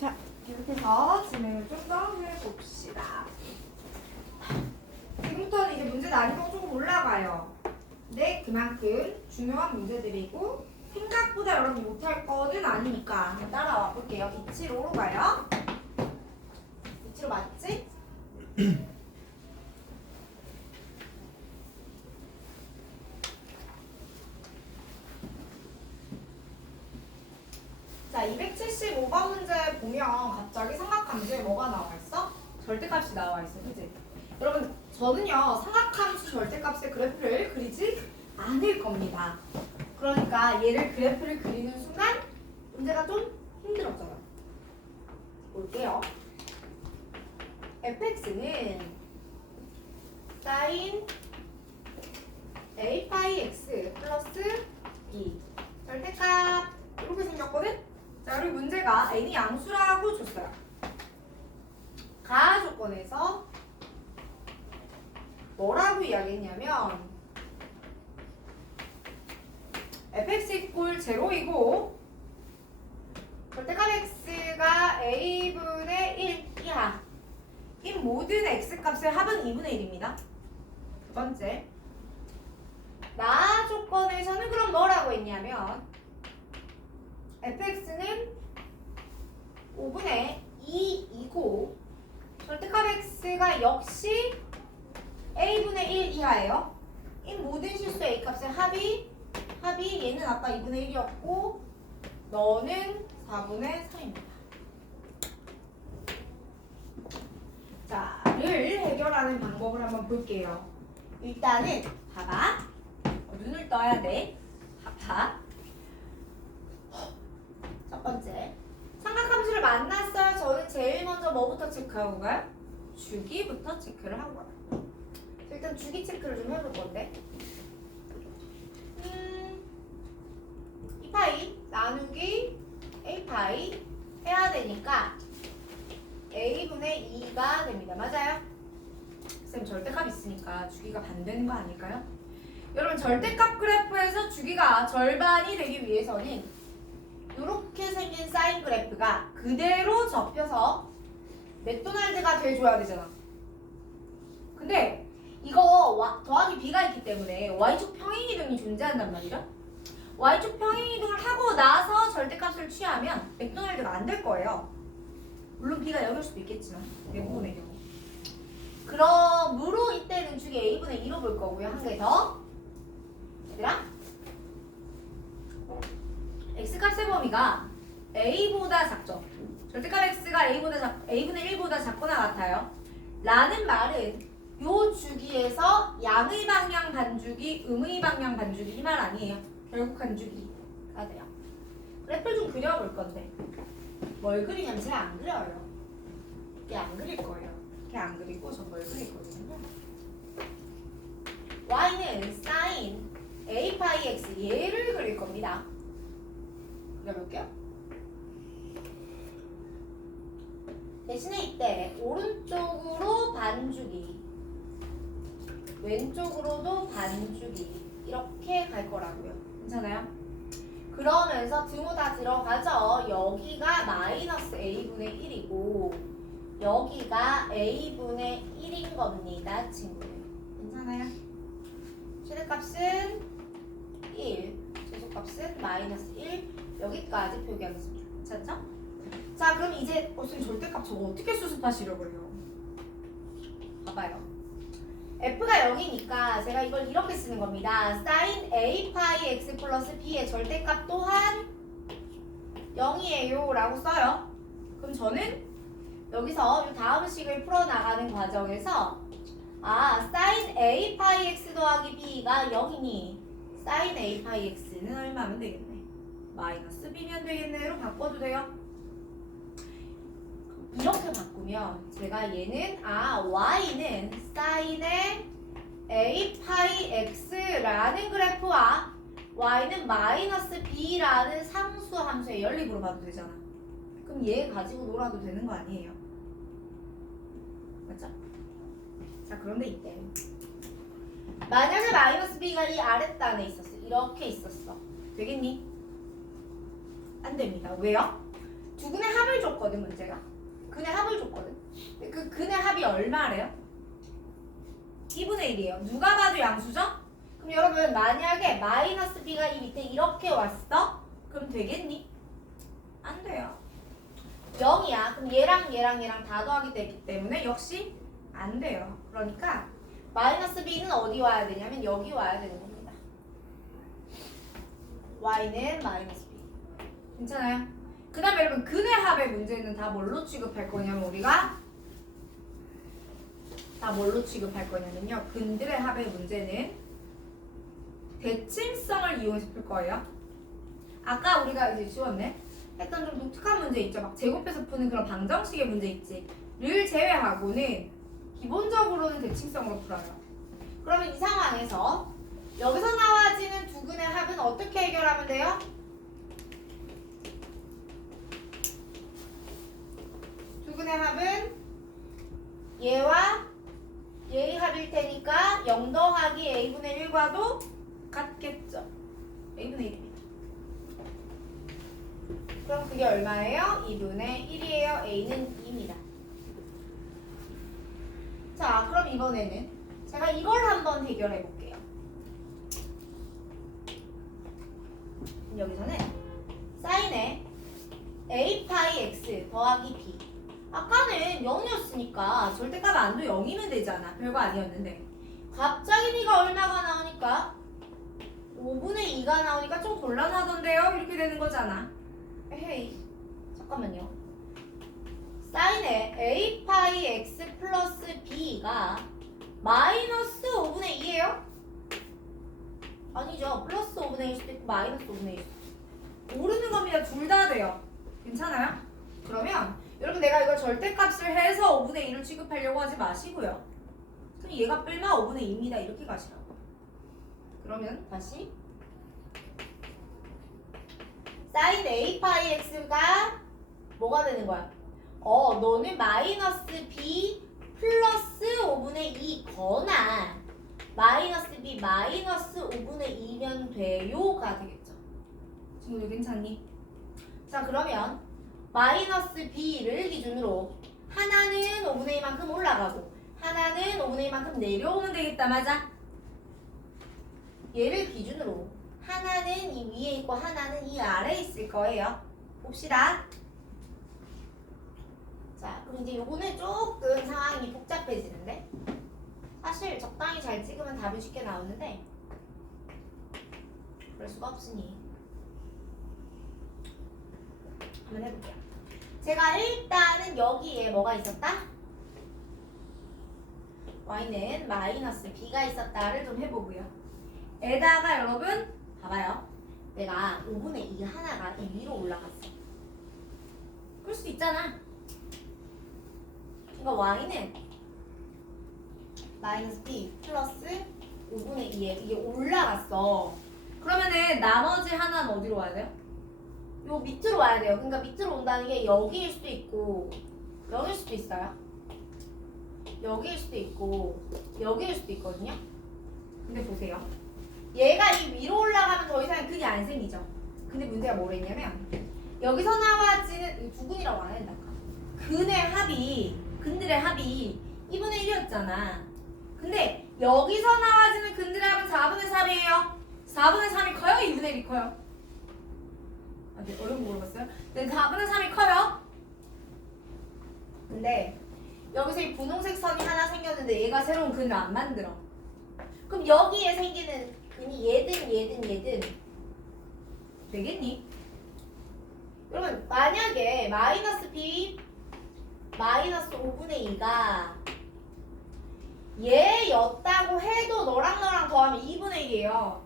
자, 이렇게 해서 진행을 좀 더 해봅시다. 지금부터는 이제 문제 난이도가 조금 올라가요. 근데 그만큼 중요한 문제들이고 생각보다 여러분 못할 거는 아니니까 한번 따라와 볼게요. 275로 가요. 275 맞지? 자, 275번 문제 보면 갑자기 삼각함수에 뭐가 나와 있어? 절대값이 나와 있어, 그치? 여러분, 저는요, 삼각함수 절대값의 그래프를 그리지 않을 겁니다. 그러니까 얘를 그래프를 그리는 순간 문제가 좀 힘들어져요. 볼게요. fx는 sin a 파이 x 플러스 b 절대값 이렇게 생겼거든? 자, 그리고 문제가 n이 양수라고 줬어요. 가하 조건에서 뭐라고 이야기했냐면 fx 이꼴 0이고 절대값 x가 a분의 1 이하 인 모든 x값의 합은 2분의 1입니다. 두 번째, 나 조건에서는 그럼 뭐라고 했냐면 fx는 5분의 2이고 절대값 x가 역시 a분의 1 이하예요. 이 모든 실수 a 값의 합이 얘는 아까 2분의 1이었고 너는 4분의 3입니다. 자, 를 해결하는 방법을 한번 볼게요. 일단은 봐봐. 눈을 떠야 돼. 봐봐. 첫 번째, 삼각함수를 만났어요. 저는 제일 먼저 뭐부터 체크하고 가요? 주기부터 체크를 하고 가요. 일단 주기 체크를 좀 해볼 건데 2파이 나누기 a파이 해야 되니까 a분의 2가 됩니다. 맞아요? 쌤 절대값 있으니까 주기가 반되는 거 아닐까요? 여러분 절대값 그래프에서 주기가 절반이 되기 위해서는 이렇게 생긴 사인 그래프가 그대로 접혀서 맥도날드가 돼줘야 되잖아. 근데 이거 더하기 b가 있기 때문에 y축 평행이동이 존재한단 말이야. y축 평행이동을 하고 나서 절대값을 취하면 맥도날드가 안 될 거예요. 물론 b가 0일 수도 있겠지만 대부분의 경우. 그러므로 이때는 주기 a분의 2로 볼 거고요. 한 개 더. 얘들아, x값의 범위가 a보다 작죠. 절대값 x가 a분의 1보다 작거나 같아요. 라는 말은 요 주기에서 양의 방향 반주기, 음의 방향 반주기 이 말 아니에요. 결국 한 주기가 돼요. 그래프를 좀 그려볼 건데 뭘 그리냐면 제가 안 그려요. 이게 안 그릴 거예요. 이렇게 안 그리고 전 뭘 그릴 거거든요. y는 sin a 파이 x 얘를 그릴 겁니다. 그려볼게요. 대신에 이때 오른쪽으로 반주기, 왼쪽으로도 반주기 이렇게 갈 거라고요. 괜찮아요? 그러면서 등호 다 들어가죠. 여기가 마이너스 a분의 1이고 여기가 a분의 1인 겁니다, 친구들. 괜찮아요? 최대값은 1, 최소값은 마이너스 1 여기까지 표기하겠습니다. 괜찮죠? 자, 그럼 이제 선생님 절대값 저거 어떻게 수습하시려고요? 봐봐요. f가 0이니까 제가 이걸 이렇게 쓰는 겁니다. sin a 파이 x 플러스 b의 절대값 또한 0이에요 라고 써요. 그럼 저는 여기서 이 다음 식을 풀어나가는 과정에서 sin a 파이 x 더하기 b가 0이니 sin a 파이 x는 얼마면 되겠네? 마이너스 b면 되겠네로 바꿔도 돼요. 이렇게 바꾸면 제가 얘는 y는 sin의 a 파이 x라는 그래프와 y는 마이너스 b라는 상수 함수의 연립으로 봐도 되잖아. 그럼 얘 가지고 놀아도 되는 거 아니에요? 맞죠? 자, 그런데 이때 만약에 마이너스 b가 이 아랫단에 있었어. 이렇게 있었어. 되겠니? 안 됩니다. 왜요? 두 근의 합을 줬거든 문제가. 근의 합을 줬거든. 그 근의 합이 얼마래요? 2분의 1이에요. 누가 봐도 양수죠? 그럼 여러분 만약에 마이너스 b가 이 밑에 이렇게 왔어? 그럼 되겠니? 안 돼요. 0이야. 그럼 얘랑 다 더하기 되기 때문에 역시 안 돼요. 그러니까 마이너스 b는 어디 와야 되냐면 여기 와야 되는 겁니다. y는 마이너스 b. 괜찮아요? 그 다음에 여러분 근의 합의 문제는 다 뭘로 취급할 거냐면 우리가 다 뭘로 취급할 거냐면요. 근들의 합의 문제는 대칭성을 이용해서 풀 거예요. 아까 우리가 이제 지웠네. 했던 좀 독특한 문제 있죠. 막 제곱해서 푸는 그런 방정식의 문제 있지. 를 제외하고는 기본적으로는 대칭성으로 풀어요. 그러면 이 상황에서 여기서 나와지는 두 근의 합은 어떻게 해결하면 돼요? 두 근의 합은 얘와 얘의 합일 테니까 0 더하기 a분의 1과도 같겠죠. a분의 1입니다. 그럼 그게 얼마예요? 2분의 1이에요. a는 2입니다. 자, 그럼 이번에는 제가 이걸 한번 해결해 볼게요. 여기서는 사인의 a 파이 x 더하기 b. 아까는 0이었으니까 절대값 안도 0이면 되잖아. 별거 아니었는데 갑자기 b가 얼마가 나오니까 5분의 2가 나오니까 좀 곤란하던데요? 이렇게 되는 거잖아. 에헤이, 잠깐만요. 사인의 a 파이 x 플러스 b가 마이너스 5분의 2예요? 아니죠. 플러스 5분의 1 수도 있고 마이너스 5분의 1 수도 있고. 모르는 겁니다. 둘 다 돼요. 괜찮아요? 그러면 여러분 내가 이걸 절대값을 해서 5분의 2를 취급하려고 하지 마시고요. 그럼 얘가 뿔마 5분의 2입니다. 이렇게 가시라고. 그러면 다시 사인 a 파이 x가 뭐가 되는 거야? 너는 마이너스 b 플러스 5분의 2거나 마이너스 b 마이너스 5분의 2면 돼요가 되겠죠. 친구들 괜찮니? 자, 그러면 마이너스 b를 기준으로 하나는 5분의 2만큼 올라가고 하나는 5분의 2만큼 내려오면 되겠다. 맞아? 얘를 기준으로 하나는 이 위에 있고 하나는 이 아래에 있을 거예요. 봅시다. 자, 그럼 이제 요거는 조금 상황이 복잡해지는데 사실 적당히 잘 찍으면 답이 쉽게 나오는데 그럴 수가 없으니 한번 해볼게요. 제가 일단은 여기에 뭐가 있었다? y는 마이너스 b가 있었다를 좀 해보고요. 에다가 여러분 봐봐요. 내가 5분의 2 하나가 이 위로 올라갔어. 그럴 수 있잖아. 그러니까 y는 마이너스 b 플러스 5분의 2에 이게 올라갔어. 그러면은 나머지 하나는 어디로 와야 돼요? 요 밑으로 와야 돼요. 그러니까 밑으로 온다는 게 여기일 수도 있고 여기일 수도 있어요. 여기일 수도 있고 여기일 수도 있거든요. 근데 보세요. 얘가 이 위로 올라가면 더 이상 근이 안 생기죠. 근데 문제가 뭐랬냐면 여기서 나와지는 두 근이라고 안 한다. 근들의 합이 2분의 1이었잖아. 근데 여기서 나와지는 근들의 합은 4분의 3이에요. 4분의 3이 커요? 2분의 1이 커요? 아, 네, 어려운 거 물어봤어요? 네, 4분의 3이 커요. 근데 여기서 이 분홍색 선이 하나 생겼는데 얘가 새로운 근을 안 만들어. 그럼 여기에 생기는 근이 얘든 되겠니? 여러분 만약에 마이너스 b 마이너스 5분의 2가 얘였다고 해도 너랑 더하면 2분의 1이에요.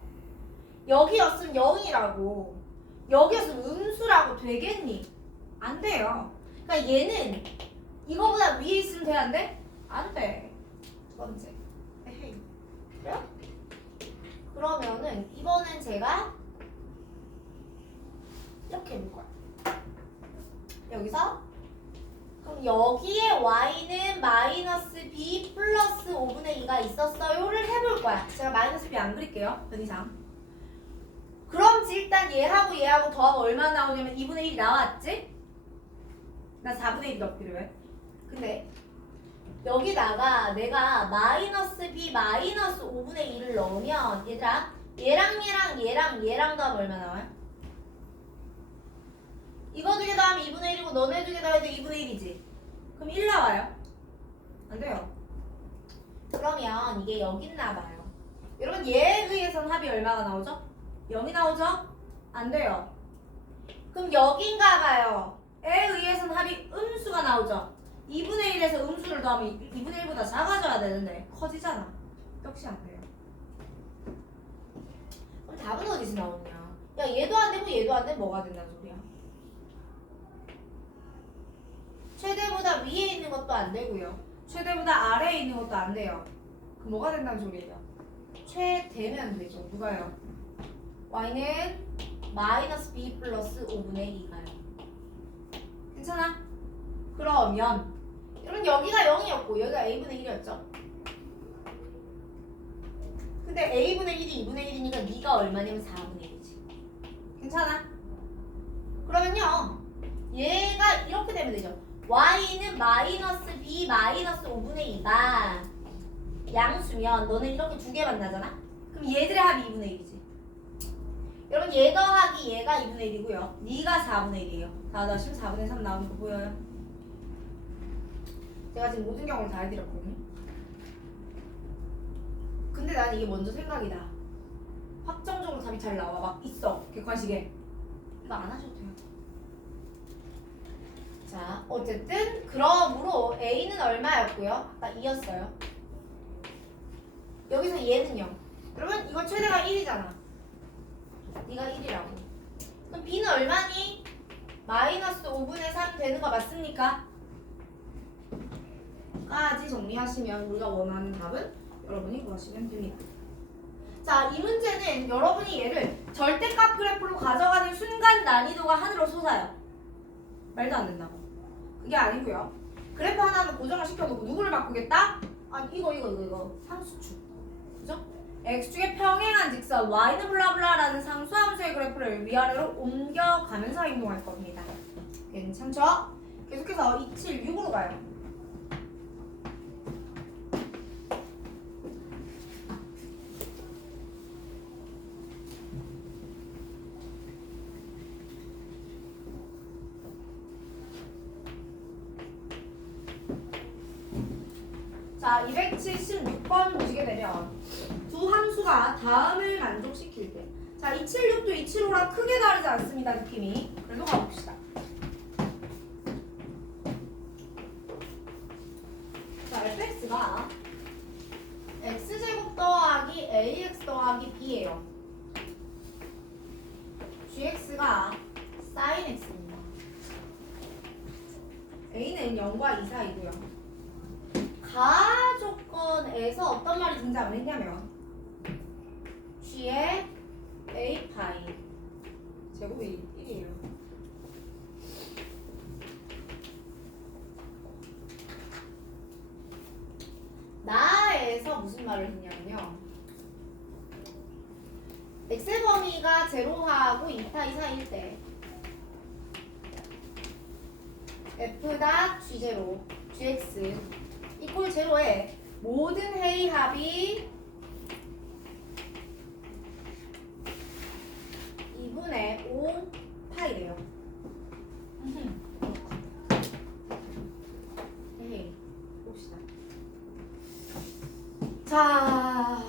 여기였으면 0이라고 여기였으면 음수라고 되겠니? 안 돼요. 그러니까 얘는 이거보다 위에 있으면 돼? 안 돼? 안 돼. 두 번째. 에헤이. 그래요? 그러면은 이번엔 제가 이렇게 해볼 거야. 여기서 그럼 여기에 y는 마이너스 b 플러스 5분의 2가 있었어요를 해볼 거야. 제가 마이너스 b 안 그릴게요. 변이상. 그럼 일단 얘하고 더하면 얼마 나오냐면 2분의 1이 나왔지? 나 4분의 1이 더 필요해. 근데 여기다가 내가 마이너스 b 마이너스 5분의 1을 넣으면 얘들아 얘랑 더하면 얼마 나와요? 이거 두 개 더하면 2분의 1이고 너네 두 개 더해도 2분의 1이지. 그럼 1 나와요? 안 돼요. 그러면 이게 여기 있나봐요. 여러분 얘에 의해서는 합이 얼마가 나오죠? 0이 나오죠? 안 돼요. 그럼 여긴가봐요. 에 의해서는 합이 음수가 나오죠? 2분의 1에서 음수를 더하면 2분의 1보다 작아져야 되는데 커지잖아. 역시 안 돼요. 그럼 답은 어디서 나오냐? 야 얘도 안 되고 얘도 안 되면 뭐가 된다는 소리야? 최대보다 위에 있는 것도 안 되고요. 최대보다 아래에 있는 것도 안 돼요. 그럼 뭐가 된다는 소리예요? 최대면 되죠. 누가요? y는 마이너스 b 플러스 5분의 2가요. 괜찮아? 그러면 여러분 여기가 0이었고 여기가 a분의 1이었죠? 근데 a분의 1이 2분의 1이니까 네가 얼마냐면 4분의 1이지. 괜찮아? 그러면요 얘가 이렇게 되면 되죠. y는 마이너스 b 마이너스 5분의 2가 양수면 너는 이렇게 두 개 만나잖아? 그럼 얘들의 합이 2분의 1이지. 여러분 얘 더하기 얘가 2분의 1이고요. 네가 4분의 1이에요. 다 더하시면 4분의 3 나오는 거 보여요? 제가 지금 모든 경우를 다 해드렸거든요. 근데 나는 이게 먼저 생각이 나. 확정적으로 답이 잘 나와. 막 있어. 객관식에. 이거 안 하셔도 돼요. 자, 어쨌든 그러므로 A는 얼마였고요? 아까 2였어요. 여기서 얘는 0. 그러면 이거 최대가 1이잖아. 네가 1이라고. 그럼 B는 얼마니? 마이너스 5분의 3 되는 거 맞습니까? 까지 정리하시면 우리가 원하는 답은 여러분이 구하시면 됩니다. 자, 이 문제는 여러분이 얘를 절대값 그래프로 가져가는 순간 난이도가 하늘로 솟아요. 말도 안 된다고. 그게 아니고요. 그래프 하나는 고정을 시켜놓고 누구를 바꾸겠다? 아 이거 상수축. 그죠? x축의 평행한 직선 y는 블라블라라는 상수함수의 그래프를 위아래로 옮겨가면서 행동할 겁니다. 괜찮죠? 계속해서 276으로 가요. 자, 276번 보시게 되면 두 함수가 다음을 만족시킬 때. 자, 276도 275랑 크게 다르지 않습니다, 느낌이. 그래도 가봅시다. 자, fx가 x제곱 더하기 ax 더하기 b예요. gx가 sin x입니다. a는 0과 2 사이고요. 가 조건에서 어떤 말이 등장을 했냐면 g의 a 파이 제곱이 1이에요. 나에서 무슨 말을 했냐면요. x의 범위가 제로하고 2파이 사이일 때 f' g0 gx 이꼴 제로에 모든 회의 합이 2분의 5 파이래요. 봅시다. 자,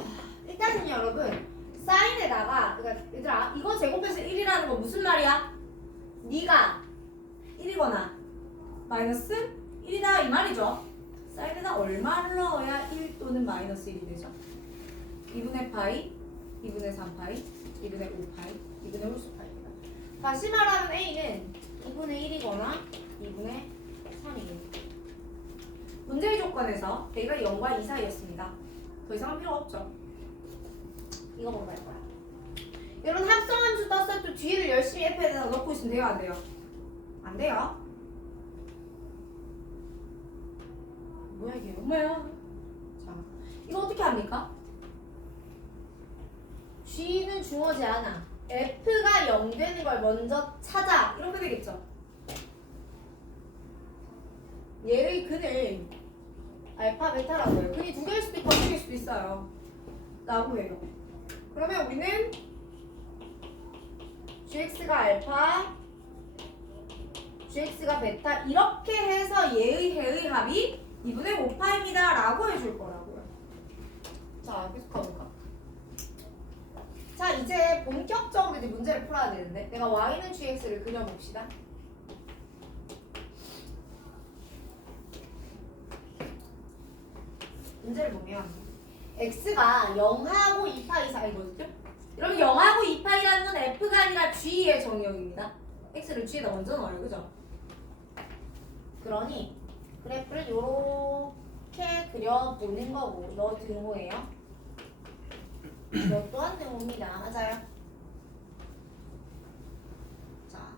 일단은 여러분 사인에다가 그러니까 얘들아 이거 제곱해서 1이라는 건 무슨 말이야? 네가 1이거나 마이너스 1이다 이 말이죠. 사인에다 얼마를 넣어야 1 또는 마이너스 1이 되죠? 2분의 파이, 2분의 3파이, 2분의 5파이, 2분의 홀수 파이입니다. 다시 말하면 A는 2분의 1이거나 2분의 3이에요. 문제의 조건에서 A가 0과 2 사이였습니다. 더 이상은 필요 없죠. 이거 보러 갈 거야. 여러분 합성함수 떴을 때 뒤를 열심히 F에다 넣고 있으면 돼요? 안 돼요? 안 돼요. 뭐야 이게 엄마야. 자, 이거 어떻게 합니까? G는 중요하지 않아. F가 0 되는 걸 먼저 찾아. 이렇게 되겠죠. 얘의 근을 알파 베타라고 해요. 근이 두 개일 수도 있고 한 개일 수도 있어요. 라고 해요. 그러면 우리는 gx가 알파, gx가 베타 이렇게 해서 얘의 해의 합이 2분의 5파입니다 라고 해줄 거라고요. 자, 계속 가볼까? 자, 이제 본격적으로 이제 문제를 풀어야 되는데 내가 y는 gx를 그려봅시다. 문제를 보면 x가 0하고 2파이 사이거든요. 여러분 0하고 2파이라는 건 f가 아니라 g의 정의역입니다. x를 g에다 먼저 넣어요. 그죠? 그러니 그래프를 요렇게 그려보는 거고 너 등호예요. 너 또한 등호입니다. 맞아요. 자,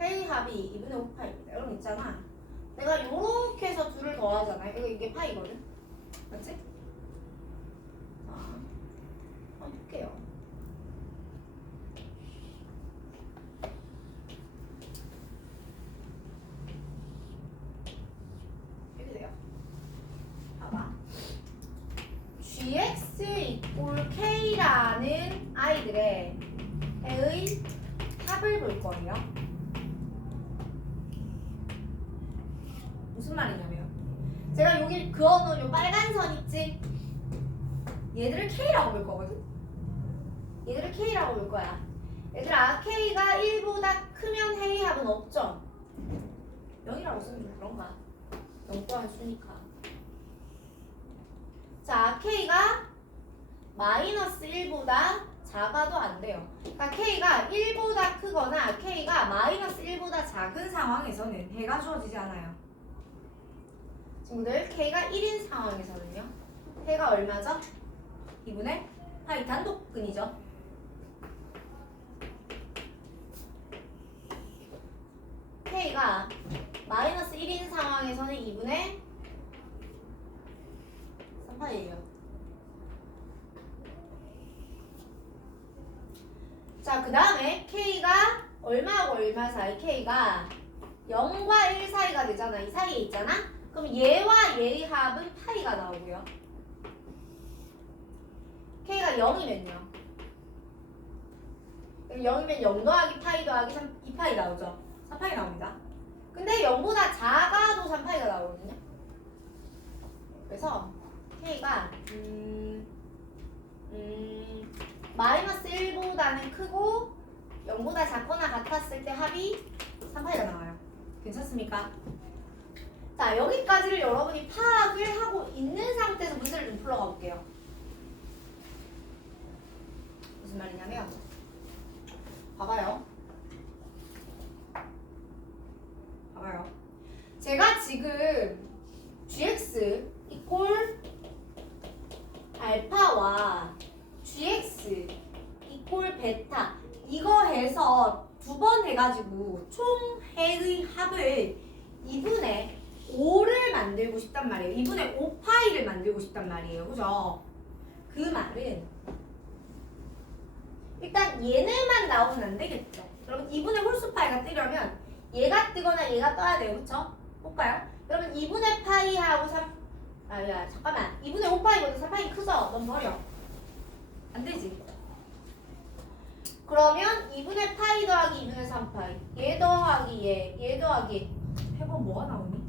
해의 합이 2분의 5파입니다. 여러분 있잖아. 내가 요렇게 해서 둘을 더하잖아요. 이게 파이거든. 맞지? 자, 한번 볼게요. 이렇게 돼요. 봐봐. gx 이꼴 k라는 아이들의 해의 합을 볼 거예요. 무슨 말이냐면 제가 여기 그어놓은 요 빨간 선 있지? 얘들을 K라고 볼 거거든? 얘들을 K라고 볼 거야. 얘들아, K가 1보다 크면 해의 합은 없죠? 0이라고 쓰면 좀 그런가? 0 또한 수니까. 자, K가 마이너스 1보다 작아도 안 돼요. 그러니까 K가 1보다 크거나 K가 마이너스 1보다 작은 상황에서는 해가 주어지지 않아요. 친구들, K가 1인 상황에서는요. 해가 얼마죠? 2분의 파이 단독근이죠. K가 마이너스 1인 상황에서는 2분의 3파이예요. 자, 그 다음에 K가 얼마하고 얼마 사이? K가 0과 1 사이가 되잖아. 이 사이에 있잖아. 그럼 얘와 얘의 합은 파이가 나오고요. K가 0이면요. 0이면 0 더하기 파이 더하기 2파이 나오죠. 3파이 나옵니다. 근데 0보다 작아도 3파이가 나오거든요. 그래서 K가 마이너스 1보다는 크고 0보다 작거나 같았을 때 합이 3파이가 나와요. 괜찮습니까? 자, 여기까지를 여러분이 파악을 하고 있는 상태에서 문제를 좀 풀어가 볼게요. 무슨 말이냐면 봐봐요. 제가 지금 gx 이꼴 알파와 gx 이꼴 베타 이거 해서 두 번 해가지고 총 해의 합을 2분의 5를 만들고 싶단 말이에요. 2분의 5파이를 만들고 싶단 말이에요. 그죠? 그 말은 일단 얘네만 나오면 안 되겠죠. 여러분 2분의 홀수파이가 뜨려면 얘가 뜨거나 얘가 떠야 돼요. 그쵸? 볼까요? 여러분 2분의 파이하고 잠깐만 2분의 5파이보다 3파이 크죠? 넌 버려. 안 되지. 그러면 2분의 파이 더하기 2분의 3파이 얘 더하기 얘 더하기 해보면 뭐가 나오니?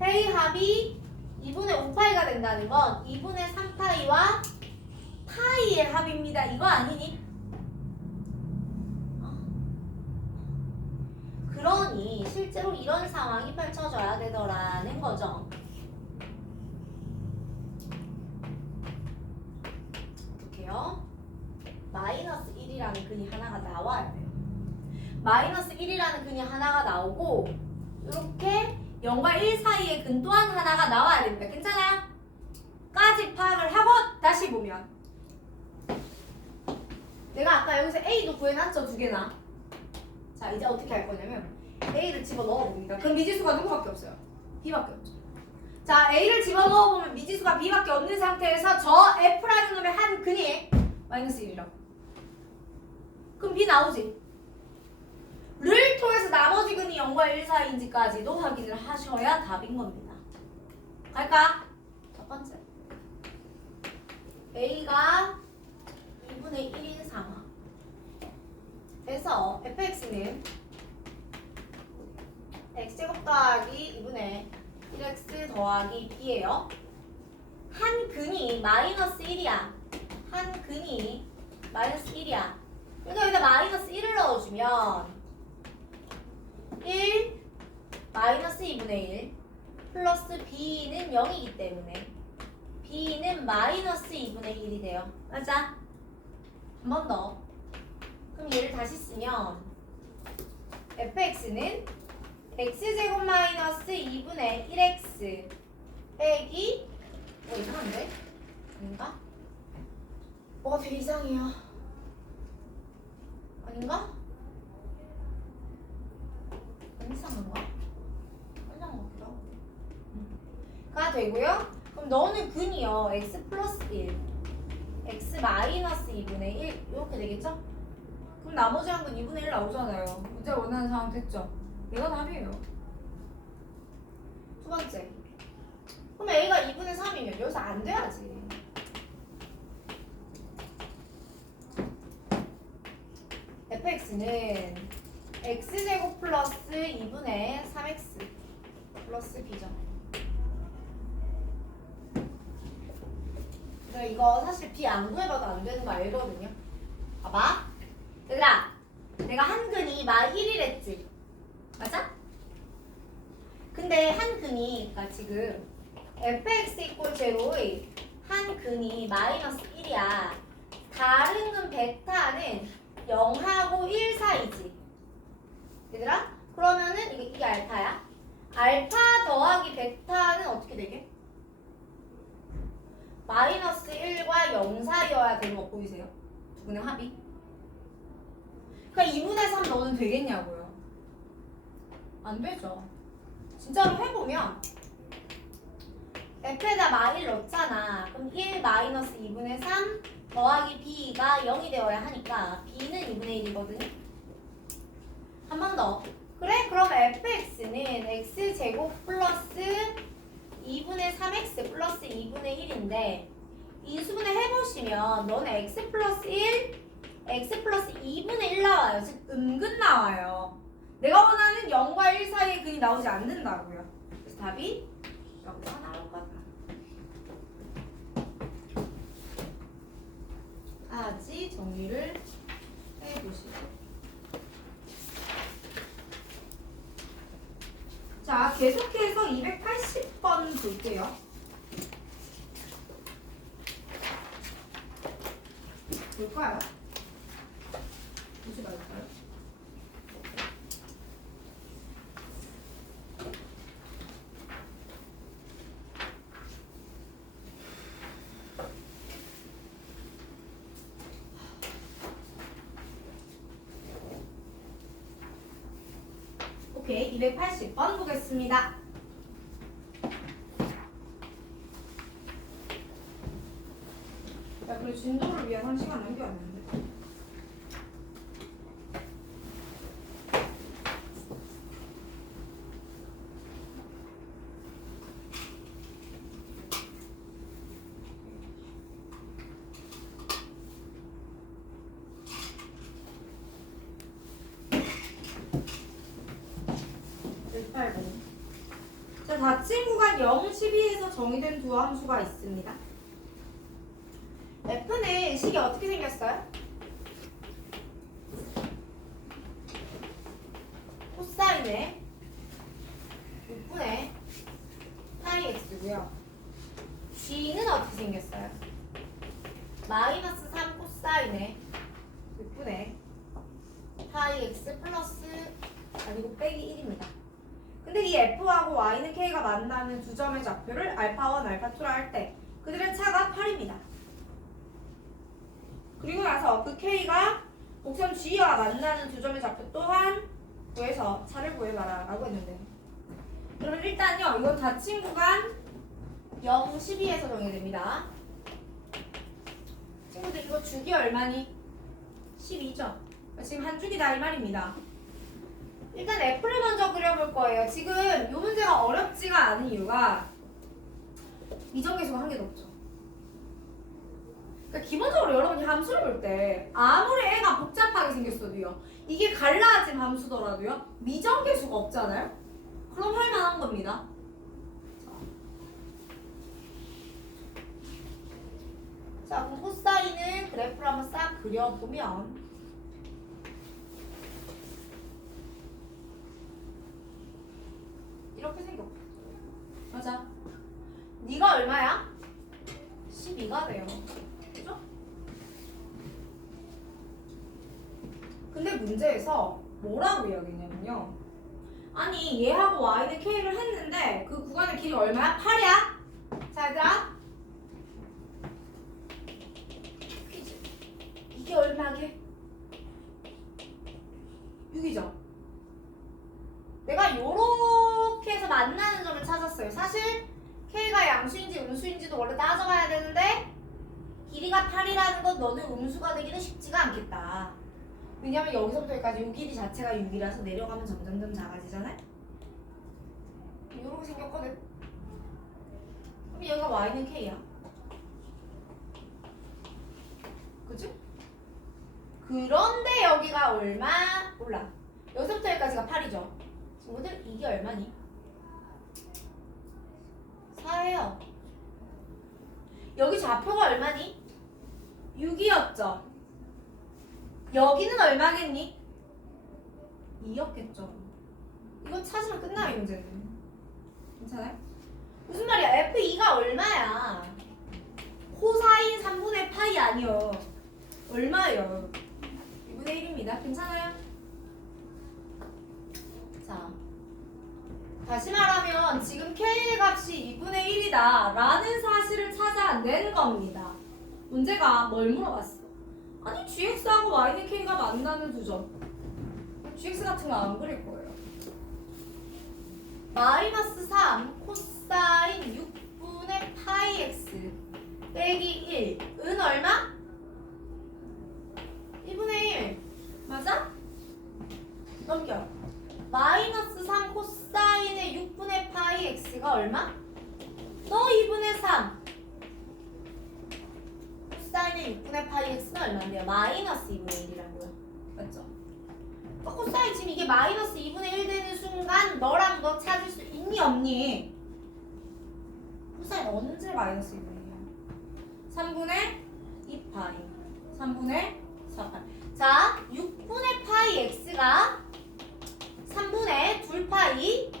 해의 합이 2분의 5파이가 된다는 건 2분의 3파이와 파이의 합입니다. 이거 아니니? 그러니 실제로 이런 상황이 펼쳐져야 되더라는 거죠. 어떡해요? 마이너스 1이라는 근이 하나가 나와야 돼요. 마이너스 1이라는 근이 하나가 나오고 이렇게 0과 1 사이의 근 또한 하나가 나와야 됩니다. 괜찮아요? 까지 파악을 하고 다시 보면 내가 아까 여기서 A도 구해놨죠? 두 개나. 자, 이제 어떻게 할 거냐면 A를 집어넣어 봅니다. 그럼 미지수가 누구밖에 없어요? B밖에 없죠. 자, A를 집어넣어 보면 미지수가 B밖에 없는 상태에서 저 F라는 놈의 한 근이 마이너스 1이라고. 그럼 B 나오지? 를 통해서 나머지 근이 0과 1 사이인지까지도 확인을 하셔야 답인 겁니다. 갈까? 첫 번째. A가 2분의 1인 상황. 그래서 fx는 x제곱 더하기 2분의 1x 더하기 b예요. 한 근이 마이너스 1이야. 한 근이 마이너스 1이야. 그러니까 여기다 마이너스 1을 넣어주면 1 마이너스 2분의 1 플러스 b는 0이기 때문에 b는 마이너스 2분의 1이 돼요. 맞아? 한 번 더. 그럼 얘를 다시 쓰면 fx는 x제곱 마이너스 2분의 1x 빼기 이상한데? 아닌가? 뭐가 되게 이상해요. 아닌가? 안 이상한가? 이상한 것 같기도 하고. 가 되고요. 그럼 너는 근이요. x 플러스 1 x 마이너스 2분의 1 이렇게 되겠죠? 그럼 나머지 한 건 2분의 1 나오잖아요. 문제 원하는 상황 됐죠? 이건 답이에요. 두 번째. 그럼 A가 2분의 3이면 여기서 안 돼야지. fx는 x제곱 플러스 2분의 3x 플러스 b잖아요. 그래서 이거 사실 b 안 구해봐도 안 되는 거 알거든요. 봐봐. 얘들아, 내가 한 근이 마 1이랬지. 맞아? 근데 한 근이, 그러니까 지금 fx 이퀄 제로의 한 근이 마이너스 1이야. 다른 근 베타는 0하고 1 사이지. 얘들아? 그러면은 이게 알파야. 알파 더하기 베타는 어떻게 되게? 마이너스 1과 0 사이여야 되는 거 보이세요? 두 분의 합이. 그러니까 2분의 3 넣어도 되겠냐고요. 안 되죠. 진짜로 해보면 f에다 마1 넣잖아. 그럼 1 마이너스 2분의 3 더하기 b가 0이 되어야 하니까 b는 2분의 1이거든요. 한 번 더. 그래? 그럼 fx는 x제곱 플러스 2분의 3x 플러스 2분의 1인데 인수분해 해보시면 너는 x 플러스 1, x 플러스 2분의 1 나와요. 즉 은근 나와요. 내가 원하는 0과 1 사이의 근이 나오지 않는다고요. 그래서 답이 여기서 나올 거다. 까지 정리를 해보시고. 자, 계속해서 280번 볼게요. 볼까요? 보지 말까요? 오케이, 280번 보겠습니다. 야, 그리고 진도를 위한 1시간 남겨왔는데. 자, 닫힌 구간 0, 12에서 정의된 두 함수가 있습니다. f는 식이 어떻게 생겼어요? 코사인의 6분의 파이 x고요. g는 어떻게 생겼어요? 마이너스 3 코사인의 6분의 파이 x 플러스 아니고 빼기 1입니다. 근데 이 f하고 y는 k가 만나는 두 점의 좌표를 알파1, 알파2라 할 때 그들의 차가 8입니다. 그리고 나서 그 k가 곡선 g와 만나는 두 점의 좌표 또한 구해서 차를 구해봐라 라고 했는데, 그러면 일단요, 이건 닫힌 구간 0, 12에서 정의됩니다. 친구들 이거 주기 얼마니? 12죠? 지금 한 주기다 이 말입니다. 일단 F를 먼저 그려볼 거예요. 지금 이 문제가 어렵지가 않은 이유가 미정계수가 한 개도 없죠. 그러니까 기본적으로 여러분이 함수를 볼 때 아무리 애가 복잡하게 생겼어도요, 이게 갈라진 함수더라도요 미정계수가 없잖아요. 그럼 할 만한 겁니다. 자, 그럼 코사인은 그래프를 한번 싹 그려보면 이렇게 생겼고, 맞아. 네가 얼마야? 12가 돼요. 그죠? 근데 문제에서 뭐라고 이야기했냐면요, 아니 얘하고 y는 k를 했는데 그 구간의 길이 얼마야? 8이야? 자 얘들아, 퀴즈. 이게 얼마게? 6이죠? 내가 요렇게 해서 만나는 점을 찾았어요. 사실 k가 양수인지 음수인지도 원래 따져봐야 되는데 길이가 8이라는 건 너는 음수가 되기는 쉽지가 않겠다. 왜냐면 여기서부터 여기까지 요 길이 자체가 6이라서 내려가면 점점점 작아지잖아요? 요렇게 생겼거든. 그럼 얘가 y는 k야. 그죠? 그런데 여기가 얼마? 몰라. 여기서부터 여기까지가 8이죠. 친구들, 이게 얼마니? 4예요. 여기 좌표가 얼마니? 6이었죠. 여기는 얼마겠니? 2였겠죠. 이거 찾으면 끝나요, 문제는. 괜찮아요? 무슨 말이야? F2가 얼마야? 코사인 3분의 파이 아니요. 얼마예요? 2분의 1입니다. 괜찮아요? 자, 다시 말하면 지금 K의 값이 2분의 1이다 라는 사실을 찾아낸 겁니다. 문제가 뭘 물어봤어? 아니 GX하고 Y는 K가 만나는 두점. GX 같은 거 안 그릴 거예요. 마이너스 3 코사인 6분의 파이 X 빼기 1은 얼마? 1분의 1 맞아? 넘겨. 마이너스 3 코사인의 6분의 파이 X가 얼마? 너 2분의 3 코사인의 6분의 파이 X는 얼마인데요? 마이너스 2분의 1이라고요. 맞죠? 코사인 지금 이게 마이너스 2분의 1 되는 순간 너랑 너 찾을 수 있니 없니? 코사인 언제 마이너스 2분의 1이야? 3분의 2파이 3분의 4파이. 자, 6분의 파이 X가 3분의 2파이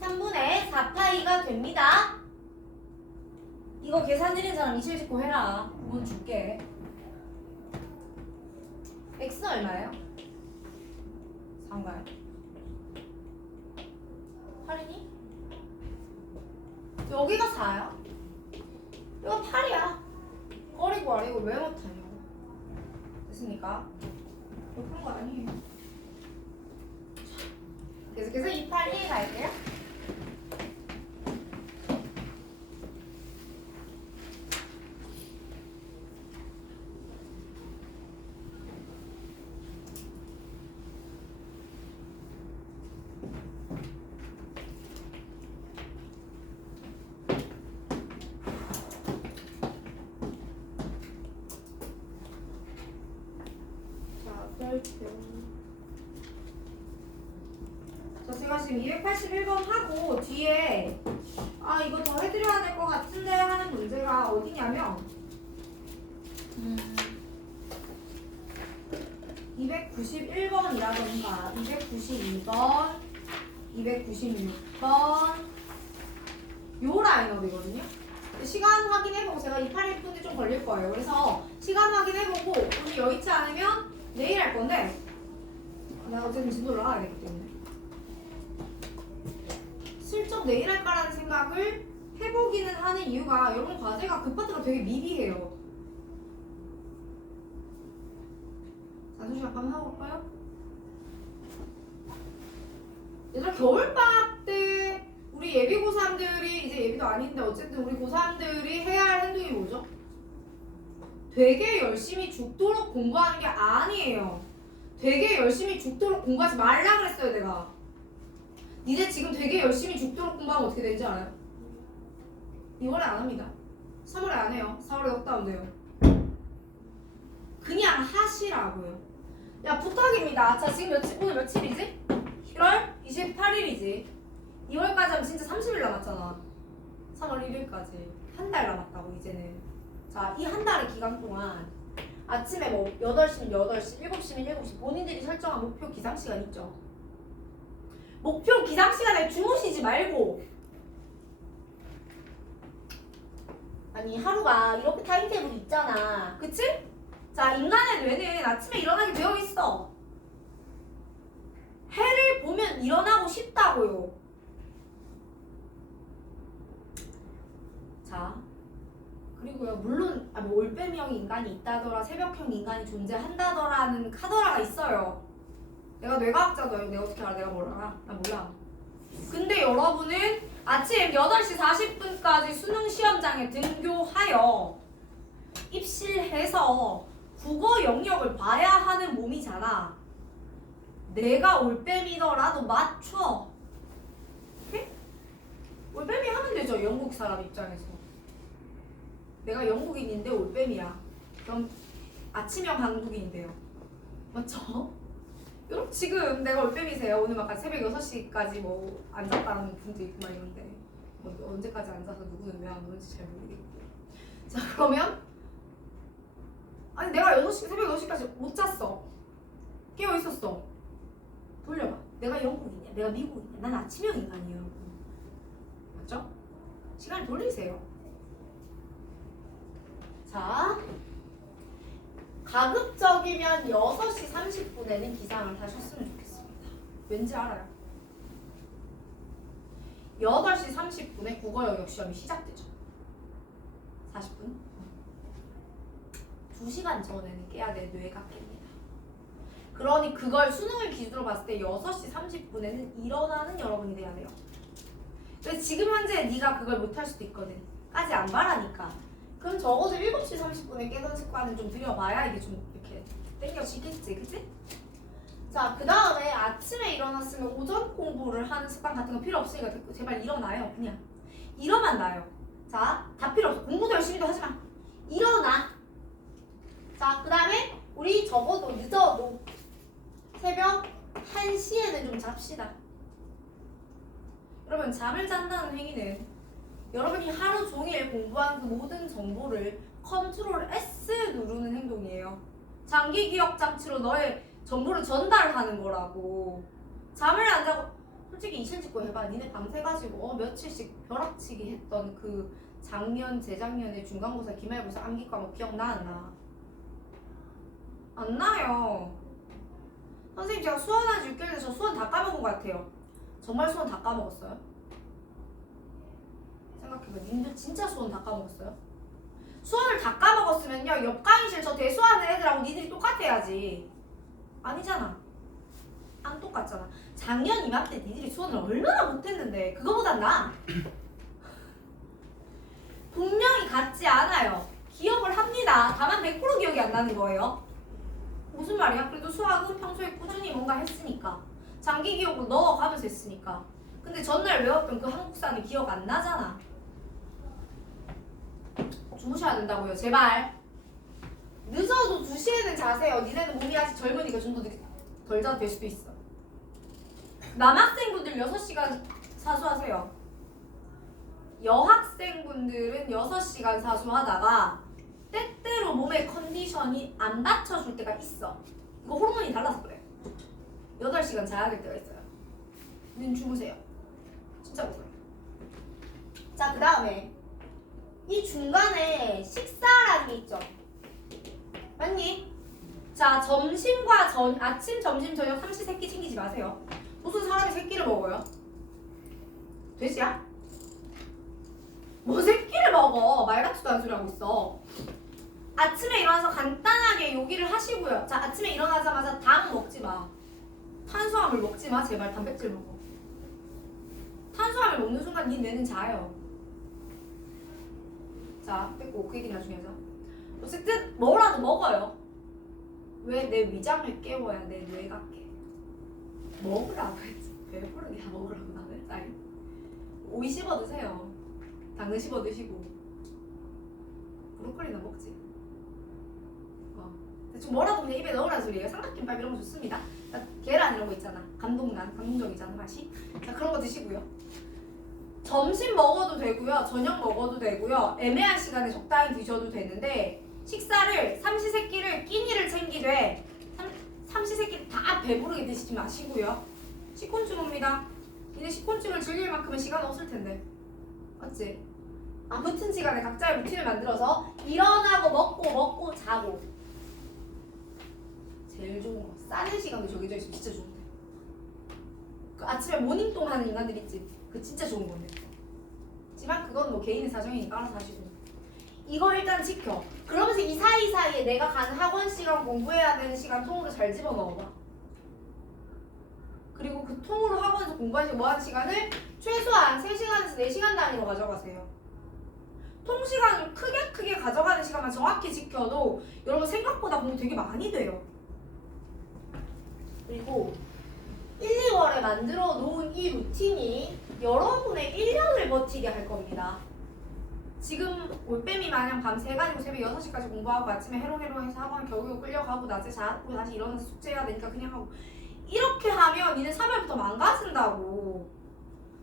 3분의 4파이가 됩니다. 이거 계산 드린 사람 이실 짓고 해라. 돈 줄게. X는 얼마예요? 4인가요? 8이니? 여기가 4야? 이거 8이야. 어리고 아리고 왜 못하냐고. 됐습니까? 그런 거 아니에요. 계속해서 282 갈게요. 자, 제가 지금 281번 하고 뒤에 이거 더 해드려야 될 것 같은데 하는 문제가 어디냐면 291번이라던가 292번 296번 요 라인업이거든요. 시간 확인해보고 제가 281분이 좀 걸릴 거예요. 그래서 시간 확인해보고 오늘 여의치 않으면 내일 할 건데 내가 어쨌든 진도 올라가야 되기 때문에 슬쩍 내일 할까라는 생각을 해보기는 하는 이유가 여러분 과제가 그 파트가 되게 미비해요. 자존심 한번 하고 올까요? 얘들아 겨울방학 때 우리 예비 고3들이 이제 예비도 아닌데 어쨌든 우리 고3들이 해야 할 행동이 뭐죠? 되게 열심히 죽도록 공부하는 게 아니에요. 되게 열심히 죽도록 공부하지 말라 그랬어요 내가. 니네 지금 되게 열심히 죽도록 공부하면 어떻게 되는지 알아요? 2월에 안 합니다. 3월에 안 해요. 4월에 업다운 돼요. 그냥 하시라고요. 야 부탁입니다. 자 지금 오늘 며칠이지? 1월 28일이지. 2월까지 하면 진짜 30일 남았잖아. 3월 1일까지 한 달 남았다고 이제는. 자 이 한 달의 기간 동안 아침에 뭐 8시면 8시, 7시면 7시 본인들이 설정한 목표 기상시간 있죠. 목표 기상시간에 주무시지 말고 아니 하루가 이렇게 타임테이블이 있잖아. 그치? 자 인간의 뇌는 아침에 일어나게 되어 있어. 해를 보면 일어나고 싶다고요. 자 그리고요 물론 뭐 올빼미형 인간이 있다더라 새벽형 인간이 존재한다더라는 카더라가 있어요. 내가 뇌과학자도 내가 어떻게 알아? 내가 뭘 알아? 나 몰라. 근데 여러분은 아침 8시 40분까지 수능 시험장에 등교하여 입실해서 국어 영역을 봐야 하는 몸이잖아. 내가 올빼미더라도 맞춰. 오케이? 올빼미 하면 되죠. 영국 사람 입장에서. 내가 영국인인데 올빼미야. 그럼 아침형 한국인인데요. 맞죠? 여러분 지금 내가 올빼미세요. 오늘 막 새벽 6시까지 뭐 앉았다는 분도 있고 막 이런데 뭐 언제까지 앉아서 누구는 왜 안 오는지 잘 모르겠고. 자 그러면 아니 내가 새벽 6시까지 못 잤어. 깨어 있었어. 돌려봐. 내가 영국인이야. 내가 미국인이야. 난 아침형 인간이에요. 여러분. 맞죠? 시간을 돌리세요. 자 가급적이면 6시 30분에는 기상을 하셨으면 좋겠습니다. 왠지 알아요. 8시 30분에 국어 영역 시험이 시작되죠. 40분. 2시간 전에는 깨야 될 뇌가 깹니다. 그러니 그걸 수능을 기준으로 봤을 때 6시 30분에는 일어나는 여러분이 돼야 돼요. 근데 지금 현재 네가 그걸 못할 수도 있거든. 까지 안 바라니까. 그럼 적어도 7시 30분에 깨던 습관은 좀 들여봐야 이게 좀 이렇게 땡겨지겠지, 그치? 자, 그 다음에 아침에 일어났으면 오전 공부를 하는 습관 같은 거 필요 없으니까 제발 일어나요, 그냥. 일어만 나요. 자, 다 필요 없어. 공부도 열심히도 하지 마. 일어나. 자, 그 다음에 우리 적어도 늦어도 새벽 1시에는 좀 잡시다. 여러분, 잠을 잔다는 행위는 여러분이 하루 종일 공부한 그 모든 정보를 컨트롤 S 누르는 행동이에요. 장기 기억 장치로 너의 정보를 전달하는 거라고. 잠을 안 자고 솔직히 이실 짓고 해봐. 니네 밤새가지고 며칠씩 벼락치기 했던 그 작년, 재작년에 중간고사, 기말고사, 암기 과목 기억나 안 나? 안 나요. 선생님 제가 수원한 지 6개월 돼서 수원 다 까먹은 것 같아요. 정말 수원 다 까먹었어요? 생각해봐. 님들 진짜 수원 다 까먹었어요? 수원을 다 까먹었으면요 옆 강의실 저 대수하는 애들하고 니들이 똑같아야지. 아니잖아. 안 똑같잖아. 작년 이맘때 니들이 수원을 얼마나 못했는데 그거보단 나. 분명히 같지 않아요. 기억을 합니다. 다만 100% 기억이 안 나는 거예요. 무슨 말이야? 그래도 수학은 평소에 꾸준히 뭔가 했으니까 장기 기억으로 넣어가면서 했으니까. 근데 전날 외웠던 그 한국사는 기억 안 나잖아. 주무셔야 된다고요. 제발. 늦어도 2시에는 자세요. 니네는 몸이 아직 젊으니까 좀 더 덜 자도 될 수도 있어. 남학생분들 6시간 사수하세요. 여학생분들은 6시간 사수하다가 때때로 몸의 컨디션이 안 받쳐줄 때가 있어. 이거 호르몬이 달라서 그래. 8시간 자야 될 때가 있어요. 는 주무세요. 진짜 무서워요. 자, 그 다음에 이 중간에 식사라는 게 있죠. 맞니? 자, 아침, 점심, 저녁 삼시 세끼 챙기지 마세요. 무슨 사람이 세끼를 먹어요? 돼지야? 뭐 세끼를 먹어? 말 같지도 않은 소리 하고 있어. 아침에 일어나서 간단하게 요기를 하시고요. 자, 아침에 일어나자마자 당 먹지 마. 탄수화물 먹지 마. 제발 단백질 먹어. 탄수화물 먹는 순간 네 뇌는 자요. 자, 뺐고 그 얘기 나중에 하자. 어쨌든 뭐라도 먹어요. 왜? 내 위장을 깨워야 내 뇌가 깨. 먹으라고 했지. 배부르게 먹으라고. 적당히. 오이 씹어 드세요. 당근 씹어 드시고. 브로콜리나 먹지. 대충 뭐라도 그냥 입에 넣으라는 소리예요. 삼각김밥 이런 거 좋습니다. 계란 이런 거 있잖아. 감동적이잖아 맛이. 자, 그런 거 드시고요. 점심 먹어도 되고요. 저녁 먹어도 되고요. 애매한 시간에 적당히 드셔도 되는데 식사를 삼시세끼를 끼니를 챙기되 삼시세끼 다 배부르게 드시지 마시고요. 식곤증 옵니다. 이제 식곤증을 즐길 만큼은 시간 없을 텐데. 맞지? 붙은 시간에 각자의 루틴을 만들어서 일어나고 먹고 자고. 제일 좋은 거. 싸는 시간도 정해져 있으면 진짜 좋은데. 그 아침에 모닝똥 하는 인간들 있지? 그 진짜 좋은 건데. 하지만 그건 뭐 개인의 사정이니까 알아서 하시고. 이거 일단 지켜. 그러면서 이 사이사이에 내가 가는 학원 시간, 공부해야 되는 시간 통으로 잘 집어넣어봐. 그리고 그 통으로 학원에서 공부하시고 뭐 하는 시간을 최소한 3시간에서 4시간 단위로 가져가세요. 통시간을 크게 가져가는 시간만 정확히 지켜도 여러분 생각보다 공부 되게 많이 돼요. 그리고 1, 2월에 만들어 놓은 이 루틴이 여러분의 1년을 버티게 할 겁니다. 지금 올빼미 마냥 밤새 가지고 새벽 6시까지 공부하고 아침에 해롱해롱해서 학원 겨우겨우 끌려가고 낮에 자고 다시 일어나서 숙제해야 되니까 그냥 하고 이렇게 하면 니네 3월부터 망가진다고.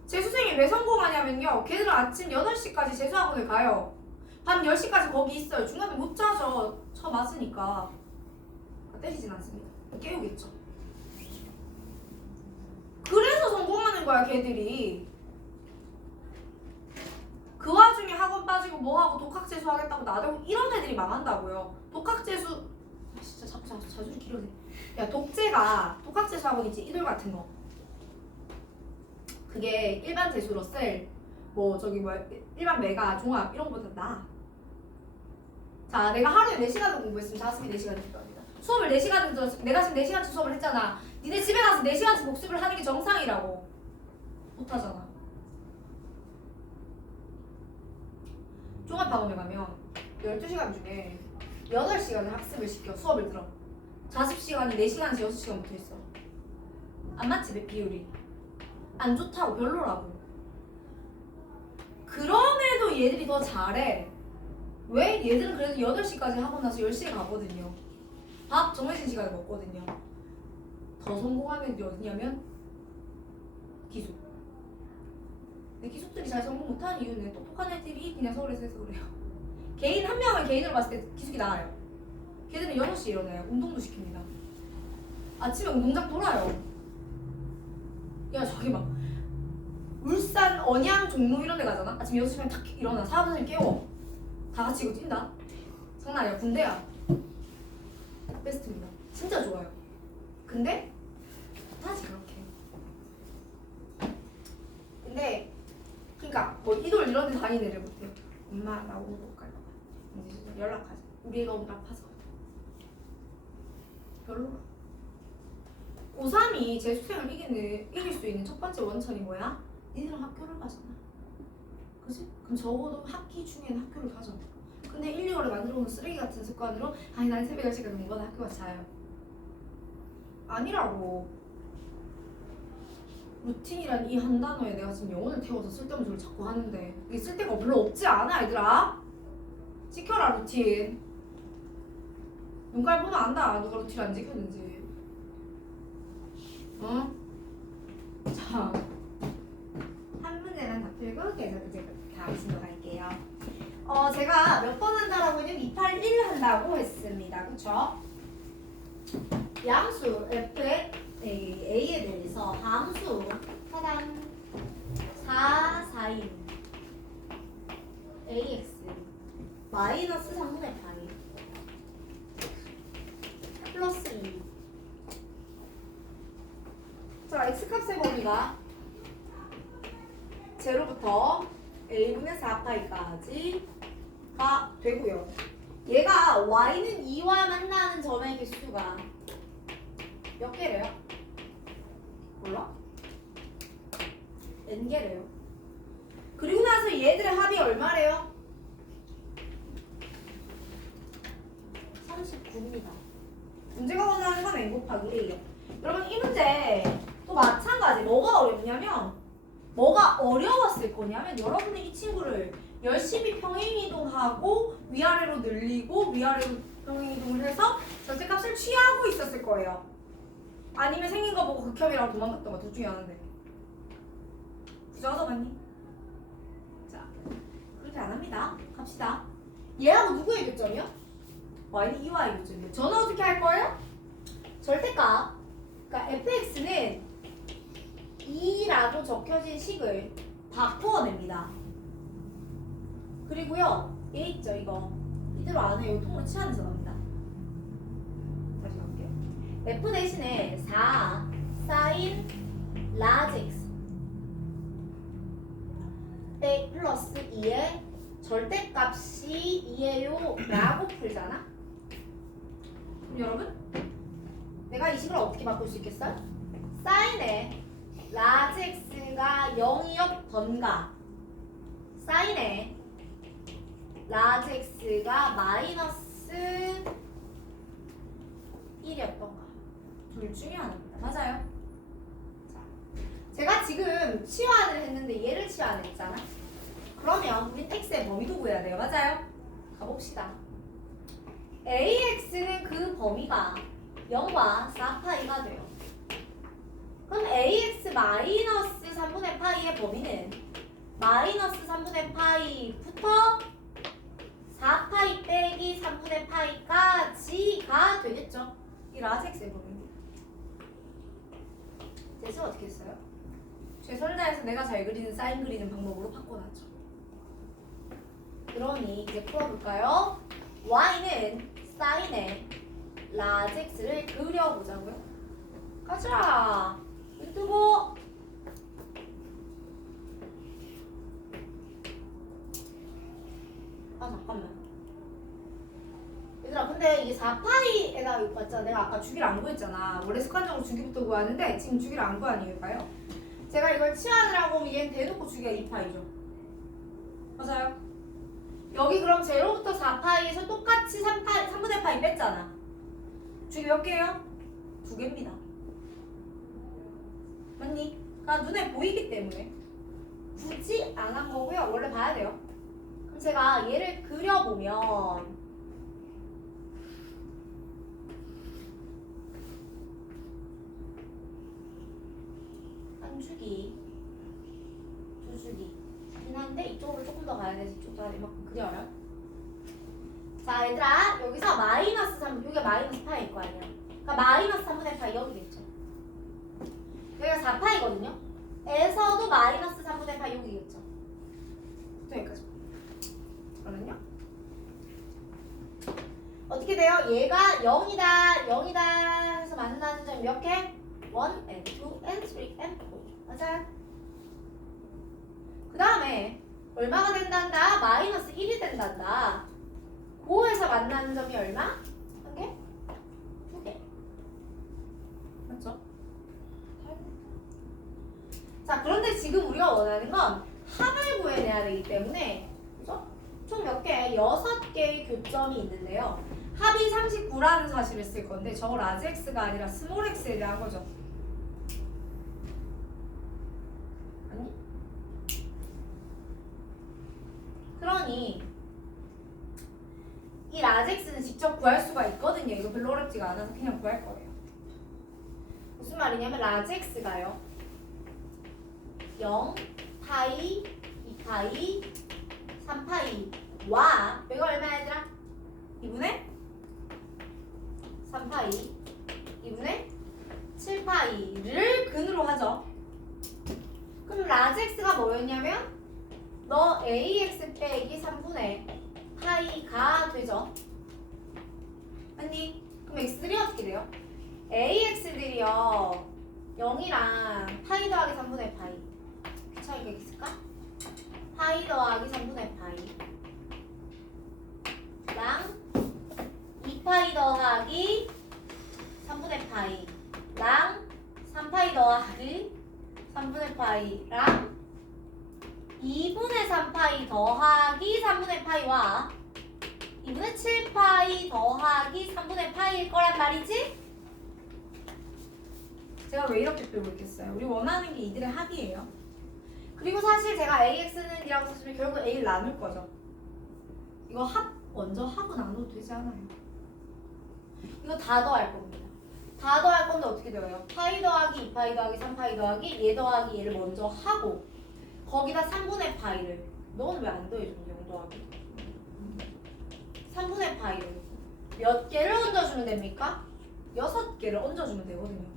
재수생이 왜 성공하냐면요. 걔들은 아침 8시까지 재수학원을 가요. 밤 10시까지 거기 있어요. 중간에 못 자죠. 저 맞으니까. 때리진 않습니다. 깨우겠죠. 그래서 성공하는 거야 걔들이. 그 와중에 학원 빠지고 뭐하고 독학재수 하겠다고 나대고 이런 애들이 망한다고요. 독학재수 진짜 자주 기려네. 야 독학재수 학원 있지 이돌 같은 거. 그게 일반 재수로 쓸 일반 메가 종합 이런 거보다 나아. 자, 내가 하루에 4시간을 공부했으면 자습이 4시간이 필요합니다. 수업을 4시간을 들었으면 내가 지금 4시간치 수업을 했잖아. 니네 집에 가서 4시간치 복습을 하는 게 정상이라고. 못하잖아. 종합학원에 가면 12시간 중에 8시간을 학습을 시켜. 수업을 들어. 자습 시간이 4시간에서 6시간 붙어있어. 안 맞지? 비율이. 안 좋다고. 별로라고. 그럼에도 얘들이 더 잘해. 왜? 얘들은 그래도 8시까지 하고 나서 10시에 가거든요. 밥 정해진 시간에 먹거든요. 더 성공하는 애들이 어디냐면 기숙. 근데 기숙들이 잘 성공 못하는 이유는 똑똑한 애들이 그냥 서울에서 해서 그래요. 개인 한 명을 개인으로 봤을 때 기숙이 나아요. 걔들은 6시에 일어나요. 운동도 시킵니다. 아침에 운동장 돌아요. 야 저기 막 울산, 언양, 종로 이런 데 가잖아. 아침 6시면 탁 일어나. 사람들 깨워. 다 같이 이거 뛴다. 장난 아니야. 군대야. 베스트입니다. 진짜 좋아요. 근데 못하지 그렇게. 근데 그러니까 뭐 이돌 이런 데 다니는 애를 못해요. 엄마 나 오늘 못 가요. 이제 연락하자. 우리 애가 오늘 아파서. 별로라. 고3이 재수생을 이길 수 있는 첫 번째 원천이 뭐야? 니들은 학교를 가잖아. 그치? 그럼 적어도 학기 중에는 학교를 가잖아. 근데 1, 2월에 만들어놓은 쓰레기 같은 습관으로 아니 난 새벽 10시까지 공부하다 학교 가서 자요. 아니라고. 루틴이란 이 한 단어에 내가 지금 영혼을 태워서 쓸데없는 소리를 자꾸 하는데 이게 쓸데가 별로 없지 않아 얘들아? 지켜라 루틴. 눈깔 보면 안다 누가 루틴 안 지켰는지. 어? 자, 한 문제는 다 풀고 계속 이제 다음 순서 갈게요. 제가 몇 번 한다라고 했냐면 281 한다고 했습니다. 그쵸? 양수 F의 A에 대해서 함수 해당 4, 4인 AX 마이너스 3분의 파이 플러스 2. 자, X값의 범위가 0부터 A분의 4파이까지가 되고요. 얘가 Y는 2와 만나는 점의 개수가 몇 개래요? 몰라? N개래요. 그리고 나서 얘들의 합이 얼마래요? 39입니다. 문제가 원하는 건 N 곱하기 1이에요. 여러분 이 문제 또 마찬가지 뭐가 어렵냐면 뭐가 어려웠을 거냐면 여러분이 이 친구를 열심히 평행이동하고 위아래로 늘리고 위아래로 평행이동을 해서 절대값을 취하고 있었을 거예요. 아니면 생긴 거 보고 극혐이라고 도망갔던가 둘 중에 하나인데. 부정하서 봤니? 자, 그렇게 안 합니다. 갑시다. 얘하고 누구의 교점이요? y는 2y의 교점이요. 저는 어떻게 할 거예요? 절대값. 그러니까 fx는 2라고 적혀진 식을 바꾸어냅니다. 그리고요, 얘 있죠, 이거. 이대로 안 해요. 통으로 치환해서 갑니다. 다시 갈게요. f 대신에 4 sin 라지 x 플러스 2의 절대값이 2예요 라고 풀잖아? 그럼 여러분, 내가 이 식을 어떻게 바꿀 수 있겠어요? 사인에 라지 x가 0이었던가 사인에 라지 x가 마이너스 1이었던가 둘 중에 하나입니다. 맞아요? 자, 제가 지금 치환을 했는데 얘를 치환했잖아. 그러면 우린 x의 범위도 구해야 돼요. 맞아요? 가봅시다. ax는 그 범위가 0과 4파이가 돼요. 그럼 ax 마이너스 3분의 파이의 범위는 마이너스 3분의 파이부터 4파이 빼기 3분의 파이까지가 되겠죠. 이 라지 x의 범위입니다. 대신 어떻게 했어요? 최선자에서 내가 잘 그리는 사인 그리는 방법으로 바꿔놨죠. 그러니 이제 풀어볼까요? y는 사인의 라지 x를 그려보자고요. 가자. 눈 뜨고. 아 잠깐만. 얘들아, 근데 이게 4파이에다 이거 봤잖아. 내가 아까 주기를 안 구했잖아. 원래 습관적으로 주기부터 구하는데 지금 주기를 안 구한 이유일까요? 제가 이걸 치환을 하고 얘는 대놓고 주기가 2파이죠. 맞아요? 여기 그럼 0부터 4파이에서 똑같이 3분의 파이 뺐잖아. 주기 몇 개예요? 2개입니다. 맞니? 그러니까 눈에 보이기 때문에 굳이 안 한 거고요. 원래 봐야 돼요. 그럼 제가 얘를 그려보면 한 주기, 두 주기긴 한데 이쪽으로 조금 더 가야 돼서 이쪽도 한 이만큼 그려요. 자, 얘들아, 여기서 마이너스 3, 여기가 마이너스 파이일 거 아니야. 그러니까 마이너스 3분의 파이 여기겠죠. 여기가 4파이거든요. 에서도 마이너스 3분의 파이 여기겠죠. 여기까지. 그러면요. 어떻게 돼요? 얘가 0이다, 0이다 해서 만나는 점이 몇 개? 1 and 2 and 3 and 4. 맞아요? 그 다음에 얼마가 된단다? 마이너스 1이 된단다. 5에서 만나는 점이 얼마? 한 개? 두 개. 맞죠? 자, 그런데 지금 우리가 원하는 건 합을 구해내야 되기 때문에, 그죠? 총 몇 개? 6개의 교점이 있는데요. 합이 39라는 사실을 쓸 건데 저걸 라지 x가 아니라 스몰 x에 대한 거죠. 아니? 그러니 이 라지 x는 직접 구할 수가 있거든요. 이거 별로 어렵지가 않아서 그냥 구할 거예요. 무슨 말이냐면 라지 x가요 0, 파이, 2파이, 3파이와 이거 얼마야 얘들아? 2분의 3파이, 2분의 7파이를 근으로 하죠. 그럼 라지 x가 뭐였냐면 너 ax 빼기 3분의 파이가 되죠. 아니, 그럼 x들이 어떻게 돼요? ax들이요 0이랑 파이 더하기 3분의 파이 차이가 있을까? 파이 더하기 3분의 파이랑 2파이 더하기 3분의 파이랑 3파이 더하기 3분의 파이랑 2분의 3파이 더하기 3분의 파이와 2분의 7파이 더하기 3분의 파이일 거란 말이지? 제가 왜 이렇게 빼고 있겠어요? 우리 원하는 게 이들의 합이에요. 그리고 사실 제가 AX는 D라고 쓰시면 결국 A를 나눌 거죠. 이거 합 먼저 하고 나눠도 되지 않아요? 이거 다 더할 겁니다. 다 더할 건데 어떻게 되어요? 파이 더하기 2파이 더하기 3파이 더하기 얘 더하기 얘를 먼저 하고 거기다 3분의 파이를 너는 왜 안 더해줘? 0 더하기 3분의 파이를 몇 개를 얹어주면 됩니까? 6개를 얹어주면 되거든요.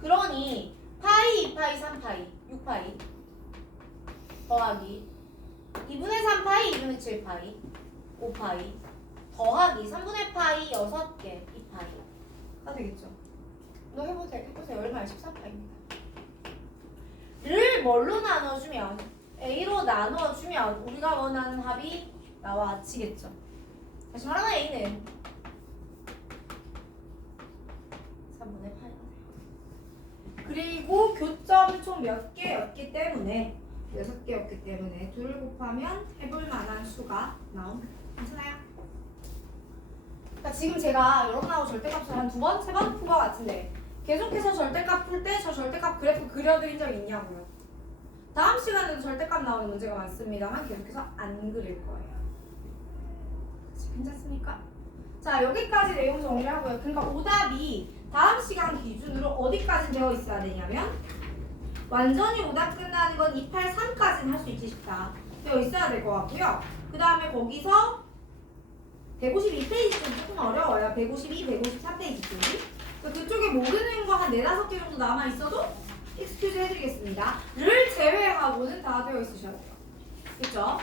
그러니 파이, 2파이, 3파이, 6파이 더하기 2분의 3파이, 2분의 7파이, 5파이 더하기 3분의 파이 6개, 2파이가 되겠죠. 너 해보세요. 얼마야? 14파이입니다. 를 뭘로 나눠주면 A로 나눠주면 우리가 원하는 합이 나와지겠죠. 다시 말하면 A는 3분의 8이 돼요. 그리고 교점 총 몇 개였기 때문에 6개였기 때문에 2를 곱하면 해볼 만한 수가 나옵니다. 괜찮아요? 그러니까 지금 제가 여러분하고 절대값을 한 2번, 3번 푼 것 같은데 계속해서 절대값 풀 때 저 절대값 그래프 그려드린 적 있냐고요? 다음 시간에도 절대값 나오는 문제가 많습니다만 계속해서 안 그릴 거예요. 괜찮습니까? 자, 여기까지 내용 정리하고요. 그러니까 오답이 다음 시간 기준으로 어디까지 되어 있어야 되냐면 완전히 오답 끝나는 건 283까지는 할 수 있지 싶다. 되어 있어야 될 것 같고요. 그 다음에 거기서 152페이지 좀 조금 어려워요. 152, 154페이지쯤. 그쪽에 모르는 거 한 4, 5개 정도 남아있어도 익스큐즈 해드리겠습니다. 를 제외하고는 다 되어 있으셔야 돼요. 그쵸?